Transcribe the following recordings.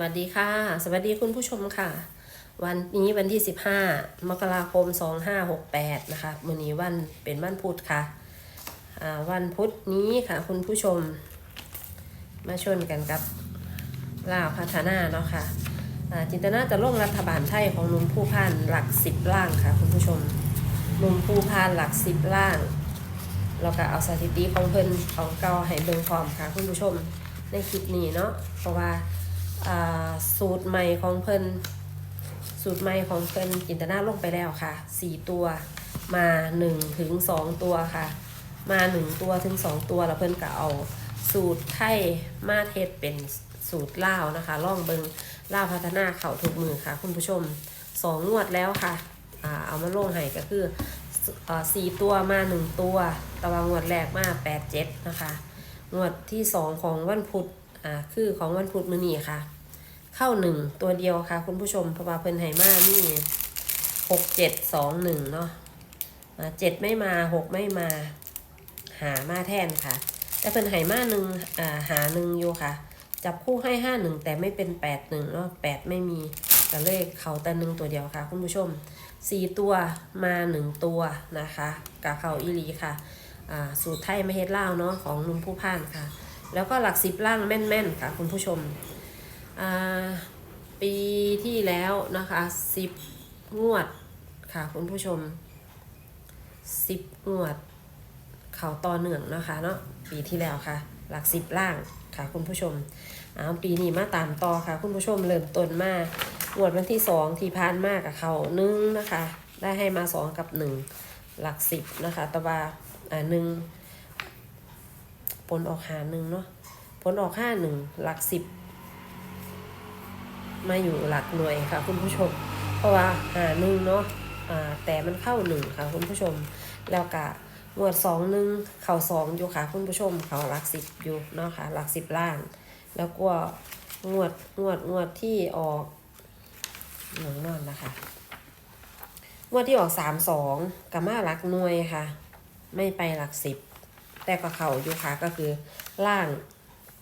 วัสดีค่ะ สวัสดีคุณผู้ชมค่ะ วันนี้วันที่ 15 มกราคม 2568 นะคะมื้อนี้วันเป็นวันพุธค่ะวันพุธนี้ค่ะ คุณผู้ชม มาชนกันกับลาวพัฒนาเนาะค่ะจินตนาจะลงรัฐบาลไทยของลุงผู้พันหลักสิบล่างค่ะ คุณผู้ชมลุงผู้พันหลักสิบล่างเราก็เอาสถิติของเพิ่นของเก่าให้เบิ่งพร้อมค่ะ คุณผู้ชมในคลิปนี้เนาะเพราะว่า สูตรใหม่ของเพิ่นสูตรใหม่ของเพิ่นจินตนาลงไปแล้วค่ะสี่ตัวมาหนึ่งถึงสองตัวค่ะ มาหนึ่งตัวถึงสองตัวแล้วเพิ่นก็เอาสูตรไทยมาเทศเป็นสูตรล่าวนะคะล่องเบิงล่าพัฒนาเข่าทุกมือค่ะ คุณผู้ชมสองงวดแล้วค่ะอ่าเอามาลงให้ก็คือเอ่อสี่ตัวมาหนึ่งตัวตะวันงวดแรกมาแปดเจ็ดนะคะ งวดที่สองของวันพุธ อ่าคือของวันพุธมื้อนี้ค่ะ เข้าหนึ่งตัวเดียวค่ะ คุณผู้ชมเพราะว่าเพิ่นไหมานี่หกเจ็ดสองหนึ่งเนาะอ่าเจ็ดไม่มาหกไม่มา หามาแทนค่ะ แต่เพิ่นไหมาหนึ่งอ่าหาหนึ่งอยู่ค่ะ จับคู่ให้ห้าหนึ่งแต่ไม่เป็นแปดหนึ่งเนาะแปดไม่มีแต่เลขเขาแต่หนึ่งตัวเดียวค่ะ คุณผู้ชมสี่ตัวมาหนึ่งตัวนะคะกาเขาอีหลีค่ะ อ่าสูตรไทยไม่เฮ็ดเล่าเนาะของลุงผู้พ่านค่ะ แล้วก็หลักสิบล่างแม่นๆค่ะคุณผู้ชม ปีที่แล้วนะคะสิบงวดค่ะคุณผู้ชมสิบงวด เขาต่อเนื่องนะคะเนาะปีที่แล้วค่ะ หลักสิบล่างค่ะคุณผู้ชมเอาปีนี้มาตามต่อค่ะ คุณผู้ชมเริ่มต้นมางวดวันที่สองที่ผ่านมากกับเขาหนึ่งนะคะ ได้ให้มาสองกับหนึ่งหลักสิบนะคะตะวาอ่าหนึ่ง ผลออกหาหนึ่งเนาะผลออกห้าหนึ่งหลักสิบมาอยู่หลักหน่วยค่ะ คุณผู้ชม เพราะว่าหาหนึ่งเนาะแต่มันเข้าหนึ่งค่ะ คุณผู้ชม แล้วก็งวดสองหนึ่งเข่าสองอยู่ค่ะ คุณผู้ชมเข่าหลักสิบอยู่เนาะค่ะหลักสิบล่างแล้วก็งวดงวดงวดที่ออกหนึ่งนอนนะคะงวดที่ออกสามสองกับมาหลักหน่วยค่ะ ไม่ไปหลักสิบ แต่ก็เข่าอยู่ค่ะก็คือล่าง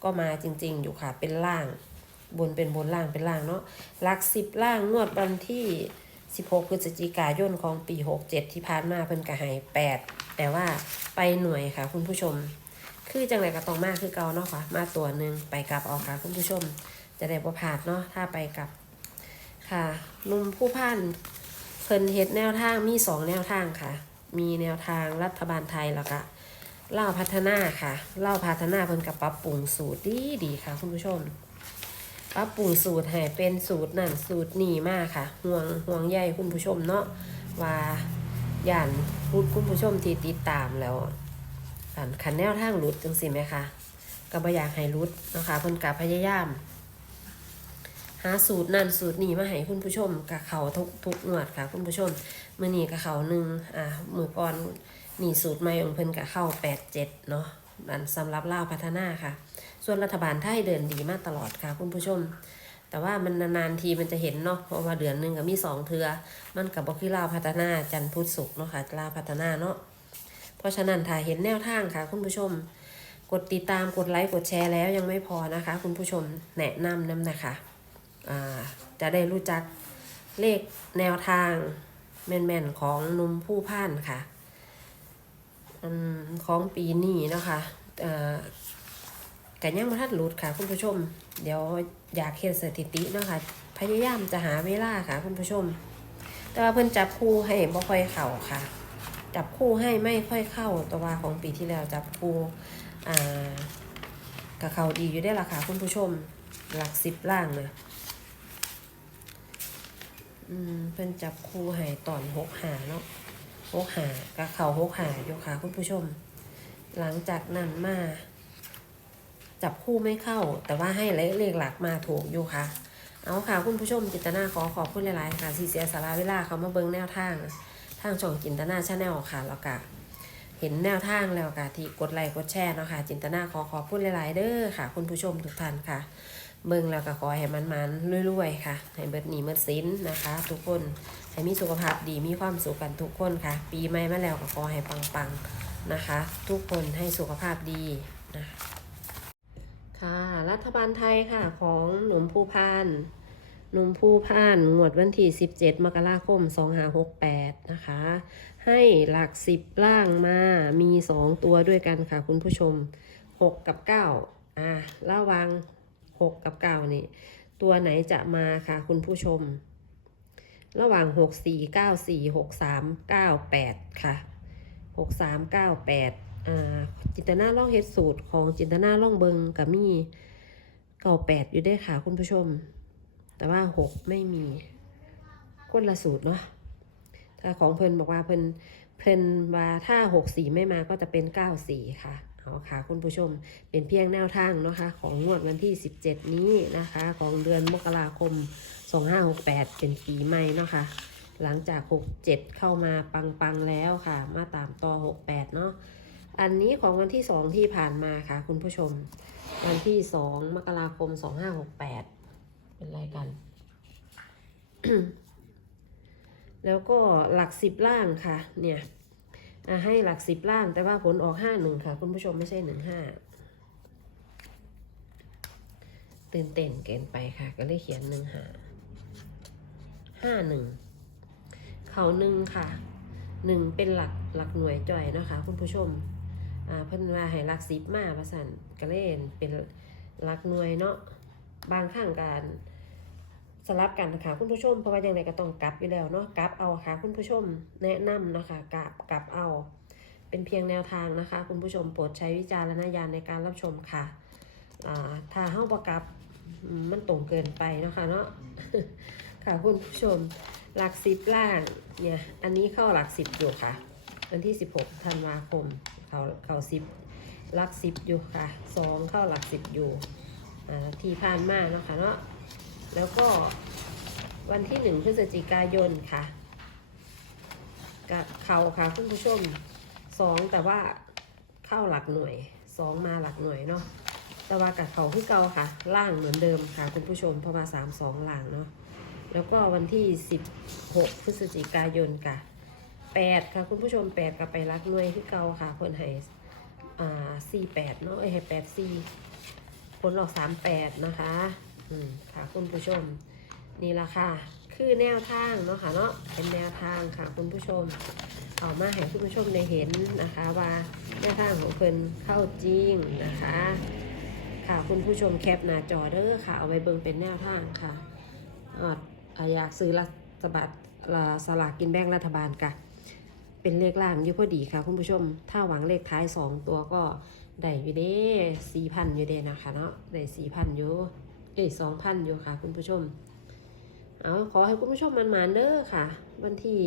ก็มาจริง ๆ อยู่ค่ะเป็นล่าง บนเป็นบนล่างเป็นล่างเนาะหลักสิบล่างงวดวันที่ 16 พฤศจิกายนของปี 67 ที่ผ่านมาเพิ่นก็ให้8แต่ว่าไปหน่วยค่ะ คุณผู้ชม คือจังไรก็ต้องมากคือเก่าเนาะค่ะ มาตัวหนึ่งไปกลับเอาค่ะ คุณผู้ชม จะได้บ่พลาดเนาะถ้าไปกลับค่ะนุ่มผู้พันเพิ่นเฮ็ดแนวทางมีสองแนวทางค่ะ มีแนวทางรัฐบาลไทยแล้วก็ เล่าพัฒนาค่ะเล่าพัฒนาเพิ่นกับปรับปรุงสูตรดีดีค่ะ คุณผู้ชมปรับปรุงสูตรให้เป็นสูตรนั่นสูตรนี่มากค่ะ ห่วงห่วงใยคุณผู้ชมเนาะว่าย่านพูดคุณผู้ชมที่ติดตามแล้วอันคันแนวทางรุดจังสิไหมคะก็บ่อยากให้รุดนะคะเพิ่นกับพยายาม หาสูตรนั่นสูตรนี่มาให้คุณผู้ชมกับเขาทุกทุกงวดค่ะ คุณผู้ชมมื้อนี้กับเขาหนึ่งอ่ามือก่อนนี่สูตรใหม่ของเพิ่นกับเข้าแปดเจ็ดเนาะอันสำหรับลาวพัฒนาค่ะ ส่วนรัฐบาลไทยเดินดีมากตลอดค่ะ คุณผู้ชม แต่ว่ามันนานๆทีมันจะเห็นเนาะเพราะว่าเดือนหนึ่งก็มีสองเทือมันกับบอกที่ลาวพัฒนาจันพุทธศุกร์เนาะค่ะลาวพัฒนาเนาะเพราะฉะนั้นถ้าเห็นแนวทางค่ะ คุณผู้ชมกดติดตามกดไลค์กดแชร์แล้วยังไม่พอนะคะ คุณผู้ชมแนะนำนำนะคะ จะได้รู้จักเลขแนวทางแม่นๆของหนุ่มผู้พ่านค่ะอของปีนี้นะคะกันยังมาทัดรุดค่ะ คุณผู้ชม เดี๋ยวอยากเห็นสถิตินะคะพยายามจะหาเวลาค่ะ คุณผู้ชม แต่ว่าเพิ่นจับคู่ให้บ่ค่อยเข้าค่ะ จับคู่ให้ไม่ค่อยเข้าแตัวว่าของปีที่แล้วจับคู่กับเขาดีอยู่ได้ละค่ะ คุณผู้ชม หลักสิบล่างเนะ อืมเพิ่นจับคู่ให้ตอนหกหาเนาะหกหากับเขาหกหาอยู่ค่ะคุณผู้ชม หลังจากนั้นมา จับคู่ไม่เข้า แต่ว่าให้เลขเลขหลักมาถูกอยู่ค่ะ เอาค่ะคุณผู้ชมจินตนาขอขอบคุณหลายๆค่ะที่เสียสาระเวลาเขามาเบิ่งแนวทาง ทางช่องจินตนาชาแนลค่ะแล้วก็เห็นแนวทางแล้วค่ะที่กดไลค์กดแชร์เนาะค่ะจินตนาขอขอบคุณหลายๆเด้อค่ะ คุณผู้ชมทุกท่านค่ะ เบิ่งแล้วก็ขอให้มันๆรวยๆค่ะ ให้เบิดหนีเบิดสินนะคะ ทุกคนให้มีสุขภาพดีมีความสุขกันทุกคนค่ะ ปีใหม่มาแล้วก็ขอให้ปังๆนะคะ ทุกคนให้สุขภาพดีนะคะค่ะ รัฐบาลไทยค่ะของหนุ่มภูพานหนุ่มภูพานงวดวันที่ 17 มกราคม 2568 นะคะ ให้หลักสิบล่างมามี 2 ตัวด้วยกันค่ะคุณผู้ชม 6 กับ 9 อ่าระวัง 6กับ9นี่ตัวไหนจะมาค่ะคุณผู้ชม ระหว่าง 6 4 9 4 6 3 9 8 ค่ะ 6 3 9 8อ่าจินตนาล่องเฮดสูตรของจินตนาล่องเบิงกับมีเก่าแปดอยู่ได้ค่ะคุณผู้ชม แต่ว่า 6 ไม่มีคนละสูตรเนาะถ้าของเพิ่นบอกว่าเพิ่นเพิ่นว่าถ้า 6 4 ไม่มาก็จะเป็น 9 4 ค่ะ เอาค่ะคุณผู้ชมเป็นเพียงแนวทางเนาะคะ ของงวดวันที่ 17 นี้นะคะ ของเดือนมกราคม 2568 เป็นปีใหม่เนาะค่ะหลังจาก 67 เข้ามาปังๆแล้วค่ะ มาตามต่อ 68 เนาะอันนี้ของวันที่ 2 ที่ผ่านมาค่ะ คุณผู้ชม วันที่ 2 มกราคม 2568 เป็นไรกัน แล้วก็หลักสิบล่างค่ะ เนี่ย ให้หลักสิบล่างแต่ว่าผลออก51ค่ะ คุณผู้ชมไม่ใช่15ตื่นเต้นเกินไปค่ะ ก็เลยเขียน15 51เขาหนึ่งค่ะหนึ่งเป็นหลักหลักหน่วยจ่อยนะคะ คุณผู้ชมอ่าเพิ่นว่าให้หลักสิบมาประสันก็เล่นเป็นหลักหน่วยเนาะบางครั้งการ สลับกันค่ะคุณผู้ชม เพราะว่าอย่างไรก็ต้องกลับอยู่แล้วเนาะกลับเอาค่ะคุณผู้ชมแนะนำนะคะกลับกลับเอา เป็นเพียงแนวทางนะคะ คุณผู้ชมโปรดใช้วิจารณญาณในการรับชมค่ะอ่าถ้าเฮ้าประกับมันตรงเกินไปนะคะเนาะค่ะคุณผู้ชมหลักสิบล่างเนี่ยอันนี้เข้าหลักสิบอยู่ค่ะ วันที่16ธันวาคมเขาเขาสิบหลักสิบอยู่ค่ะสองเข้าหลักสิบอยู่อ่าที่ผ่านมานะคะเนาะ แล้วก็วันที่หนึ่งพฤศจิกายนค่ะกับเขาค่ะคุณผู้ชมสองแต่ว่าเข้าหลักหน่วยสองมาหลักหน่วยเนาะแต่ว่ากับเขาที่เก่าค่ะ ล่างเหมือนเดิมค่ะคุณผู้ชมเพราะว่าสามสองล่างเนาะแล้วก็วันที่16พฤศจิกายนค่ะ8ค่ะคุณผู้ชม8กับไปรักหน่วยที่เก่าค่ะเพิ่นให้อ่า48เนาะเอ้ยให้84ผลออก38นะคะ อืมค่ะคุณผู้ชม นี่ละค่ะ คือแนวทางเนาะค่ะเนาะเป็นแนวทางค่ะคุณผู้ชมเอามาให้คุณผู้ชมได้เห็นนะคะ ว่าแนวทางของเพิ่นเข้าจริงนะคะ ค่ะคุณผู้ชมแคปหน้าจอเด้อค่ะ เอาไว้เบิ่งเป็นแนวทางค่ะอ่าอ่าอยากซื้อรัฐบาละสลากกินแบ่งรัฐบาลกะเป็นเลขล่างอยู่พอดีค่ะ คุณผู้ชม ถ้าหวังเลขท้ายสองตัวก็ได้อยู่เด้สี่พันอยู่เด้นะคะเนาะได้สี่พันอยู่ เอ้ยสองพันอยู่ค่ะ คุณผู้ชม เอาขอให้คุณผู้ชมมันมาเด้อค่ะ วันที่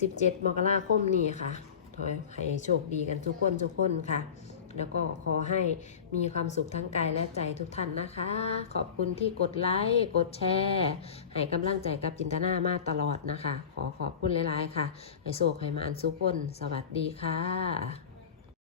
สิบเจ็ดมกราคมนี้ค่ะขอให้โชคดีกันทุกคนทุกคนค่ะ แล้วก็ขอให้มีความสุขทั้งกายและใจทุกท่านนะคะ ขอบคุณที่กดไลค์กดแชร์ให้กำลังใจกับจินตนามาตลอดนะคะ ขอขอบคุณหลายๆ ค่ะ ให้โชคให้มาอันสุขคน สวัสดีค่ะ